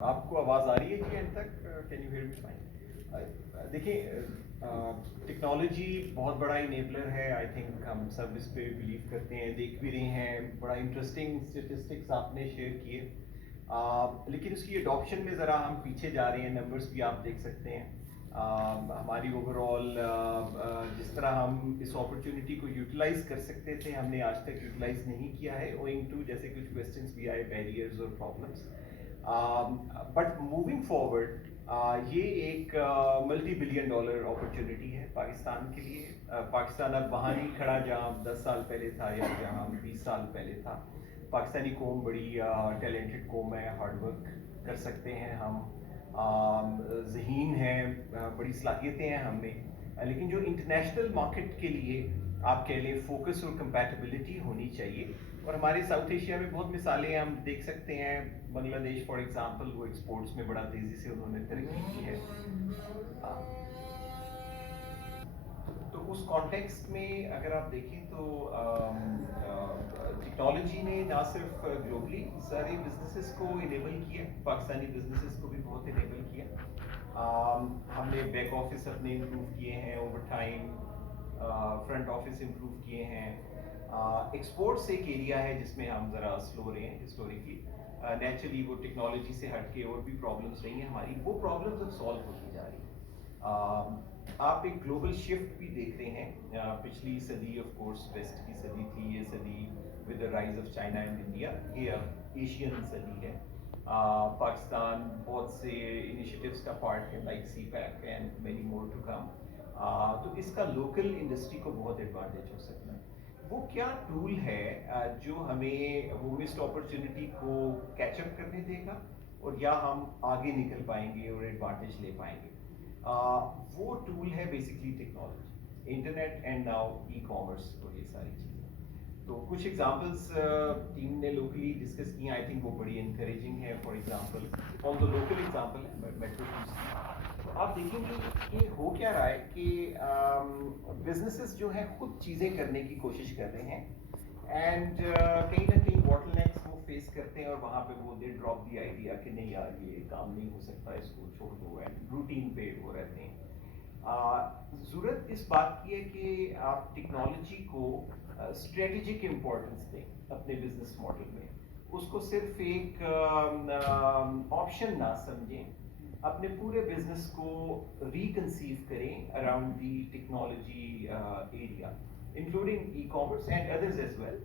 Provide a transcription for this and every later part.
آپ کو آواز آ رہی ہے جی اینڈ تک؟ Can you hear me fine? دیکھیں، ٹیکنالوجی بہت بڑا انیبلر ہے. آئی تھنک ہم سب اس پہ بلیو کرتے ہیں, دیکھ بھی رہے ہیں. بڑا انٹرسٹنگ اسٹیٹسٹکس آپ نے شیئر کیے, لیکن اس کی اڈاپشن میں ذرا ہم پیچھے جا رہے ہیں. نمبرس بھی آپ دیکھ سکتے ہیں. ہماری اوور آل جس طرح ہم اس اپرچونیٹی کو یوٹیلائز کر سکتے تھے, ہم نے آج تک یوٹیلائز نہیں کیا ہے, اوئنگ ٹو جیسے کچھ کویسچنس بھی آئے, بیریئرز اور پرابلمس. بٹ موونگ فارورڈ یہ ایک ملٹی بلین ڈالر اپرچونیٹی ہے پاکستان کے لیے. پاکستان اب وہاں نہیں کھڑا جہاں 10 سال پہلے تھا یا جہاں 20 سال پہلے تھا. پاکستانی قوم بڑی ٹیلنٹڈ قوم ہے, ہارڈ ورک کر سکتے ہیں ہم, ذہین ہیں, بڑی صلاحیتیں ہیں ہم میں. لیکن جو انٹرنیشنل مارکیٹ کے لیے آپ کہہ لیں فوکس اور کمپیٹیبلٹی ہونی چاہیے. اور ہمارے ساؤتھ ایشیا میں بہت مثالیں ہم دیکھ سکتے ہیں. بنگلہ دیش فار ایگزامپل, وہ ایکسپورٹس میں بڑا تیزی سے انہوں نے ترقی کی ہے. تو اس کانٹیکسٹ میں اگر آپ دیکھیں تو ٹیکنالوجی نے نہ صرف گلوبلی سارے بزنسز کو انیبل کیا, پاکستانی بزنسز کو بھی بہت انیبل کیا. ہم نے بیک آفس اپنے امپروو کیے ہیں over time, front office improve کیے ہیں. ایکسپورٹس ایک ایریا ہے جس میں ہم ذرا سلو رہے ہیں ہسٹوریکلی. نیچرلی وہ ٹیکنالوجی سے ہٹ کے اور بھی پرابلمس رہی ہیں ہماری, وہ پرابلمس اب سالو ہوتی جا رہی ہیں. آپ ایک گلوبل شفٹ بھی دیکھ رہے ہیں. پچھلی صدی آف کورس ویسٹ کی صدی تھی, یہ صدی with the rise of China and India, یہ اب ایشین صدی ہے. پاکستان بہت سے انیشیٹوز کا پارٹ ہے like CPEC and many more to come. تو اس کا لوکل انڈسٹری کو بہت ایڈوانٹیج ہو سکتا ہے. وہ کیا ٹول ہے جو ہمیں وہ مسڈ اپرچونیٹی کو کیچ اپ کرنے دے گا, اور یا ہم آگے نکل پائیں گے اور ایڈوانٹیج لے پائیں گے؟ وہ ٹول ہے basically technology, internet and now e commerce اور یہ ساری چیزیں. تو کچھ ایگزامپلس ٹیم نے لوکلی ڈسکس کی, آئی تھنک وہ بڑی انکریجنگ ہے. For example on the local example ہے میٹرو ٹولس کی. تو آپ دیکھیں گے کہ ہو کیا رہا ہے کہ بزنسز جو ہیں خود چیزیں کرنے کی کوشش کر رہے ہیں, اینڈ کہیں نہ کہیں باٹل نیکس وہ فیس کرتے ہیں, اور وہاں پہ وہ دے ڈراپ دی آئیڈیا کہ نہیں یار یہ کام نہیں ہو سکتا, اس کو چھوڑ دو, اینڈ روٹین پہ وہ رہتے ہیں. ضرورت اس بات کی ہے کہ آپ ٹیکنالوجی کو اسٹریٹجک امپورٹنس دیں اپنے بزنس ماڈل میں. اس کو صرف ایک آپشن نہ سمجھیں, اپنے پورے بزنس کو ریکنسیو کریں around the technology area, including e commerce and others as well.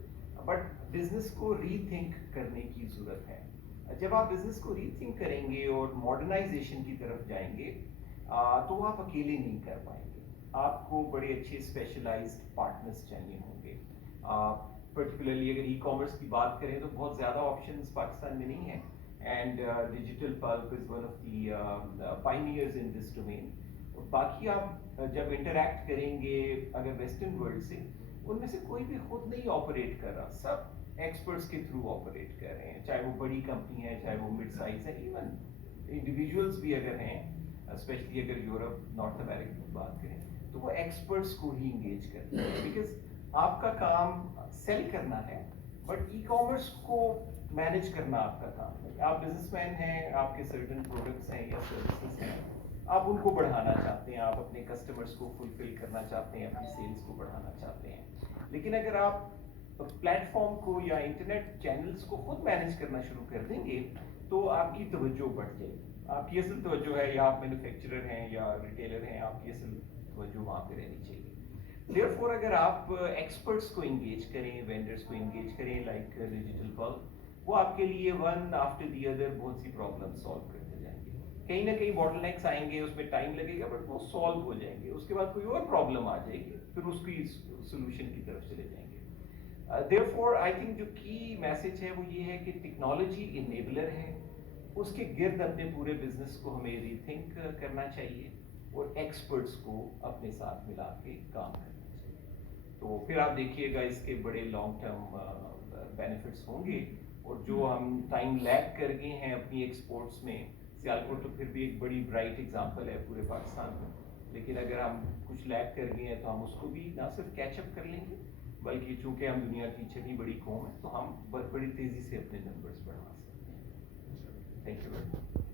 But business کو ری تھنک کرنے کی ضرورت ہے. جب آپ بزنس کو ری تھنک کریں گے اور ماڈرنائزیشن کی طرف جائیں گے, تو آپ اکیلے نہیں کر پائیں گے. آپ کو بڑے اچھے اسپیشلائزڈ پارٹنرس چاہیے ہوں گے. پرٹیکولرلی اگر ای کامرس کی بات کریں تو بہت زیادہ آپشنس پاکستان میں نہیں ہیں, and digital pulp is one of the pioneers in this domain. باقی آپ جب انٹریکٹ کریں گے اگر ویسٹرن ورلڈ سے, ان میں سے کوئی بھی خود نہیں آپریٹ کر رہا, سب ایکسپرٹس کے تھرو آپریٹ کر رہے ہیں, چاہے وہ بڑی کمپنی ہے چاہے وہ مڈ سائز ہے, ایون انڈیویجولس بھی اگر ہیں, اسپیشلی اگر یورپ نارتھ امریکہ کی بات کریں, تو وہ ایکسپرٹس کو ہی انگیج کرتے ہیں. بیکاز آپ کا کام سیل کرنا ہے, بٹ ای کامرس کو مینیج کرنا آپ کا کام ہے. آپ بزنس مین ہیں, آپ کے سرٹن پروڈکٹس ہیں یا سروسز ہیں, آپ ان کو بڑھانا چاہتے ہیں, آپ اپنے کسٹمرس کو فلفل کرنا چاہتے ہیں, اپنی سیلس کو بڑھانا چاہتے ہیں. لیکن اگر آپ پلیٹ فارم کو یا انٹرنیٹ چینلز کو خود مینیج کرنا شروع کر دیں گے, تو آپ کی توجہ بڑھ جائے گی. آپ کی اصل توجہ ہے, یا آپ مینوفیکچرر ہیں یا ریٹیلر ہیں, آپ کی اصل توجہ وہاں پہ رہنی چاہیے. دیئرفور اگر آپ ایکسپرٹس کو انگیج کریں, وینڈرس کو انگیج کریں لائک ڈیجیٹل پلپ, وہ آپ کے لیے ون آفٹر دی ادر بہت سی پرابلم سالو کرتے جائیں گے. کہیں نہ کہیں باٹل نیکس آئیں گے, اس میں ٹائم لگے گا, بٹ وہ سالو ہو جائیں گے. اس کے بعد کوئی اور پرابلم آ جائے گی, پھر اس کی سولوشن کی طرف چلے جائیں گے. دیئرفور آئی تھنک جو کی میسج ہے وہ یہ ہے کہ ٹیکنالوجی انیبلر ہے, اس کے گرد اپنے پورے بزنس کو ہمیں ری تھنک کرنا چاہیے, اور ایکسپرٹس کو اپنے ساتھ ملا کے کام کرنا چاہیے. تو پھر آپ دیکھیے گا اس کے بڑے لانگ ٹرم بینیفٹس ہوں گے. اور جو ہم ٹائم لیگ کر گئے ہیں اپنی ایکسپورٹس میں, سیالکوٹ تو پھر بھی ایک بڑی برائٹ ایگزامپل ہے پورے پاکستان میں, لیکن اگر ہم کچھ لیگ کر گئے ہیں تو ہم اس کو بھی نہ صرف کیچ اپ کر لیں گے, بلکہ چونکہ ہم دنیا کی چھٹی بڑی قوم ہے, تو ہم بڑی تیزی سے اپنے نمبرز بڑھا سکتے ہیں. Thank you very much.